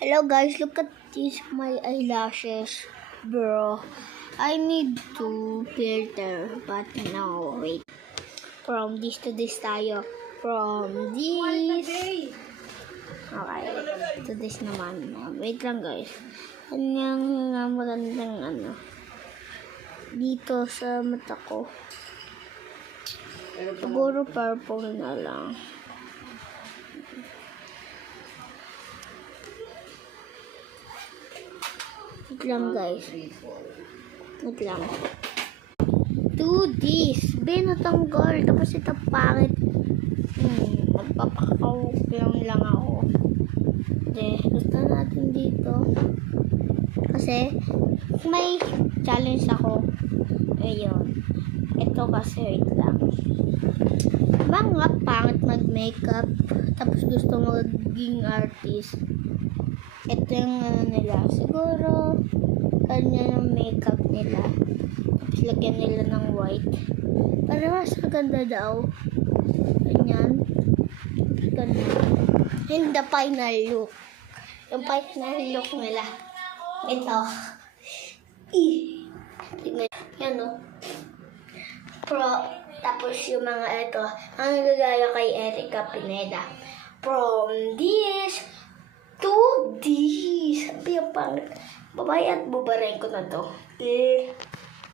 Hello guys, look at this, my eyelashes, bro. I need to filter, but no, wait. From this to this tayo. From this. Okay, to this naman. Wait lang guys. Kanyang magandang dito sa mata ko. Siguro purple na lang. Wait lang guys. Wait lang. Do this. Natanggal. Tapos ito pangit. Magpapakawag lang ako. Okay. Gusto natin dito. Kasi may challenge ako. Ayun. Ito kasi wait lang. Mga pangit mag-makeup. Tapos gusto maging artist. Ito yung nila. Siguro, kanya yung makeup nila. Tapos lagyan nila ng white. Para mas maganda daw. Ganyan. Ganda. And the final look. Yung final look nila. Ito. Yan o. Tapos yung mga ito. Ang nagagaya kay Erica Pineda. From this to this. Sabi yung pangit. Babae at bubaray ko na to.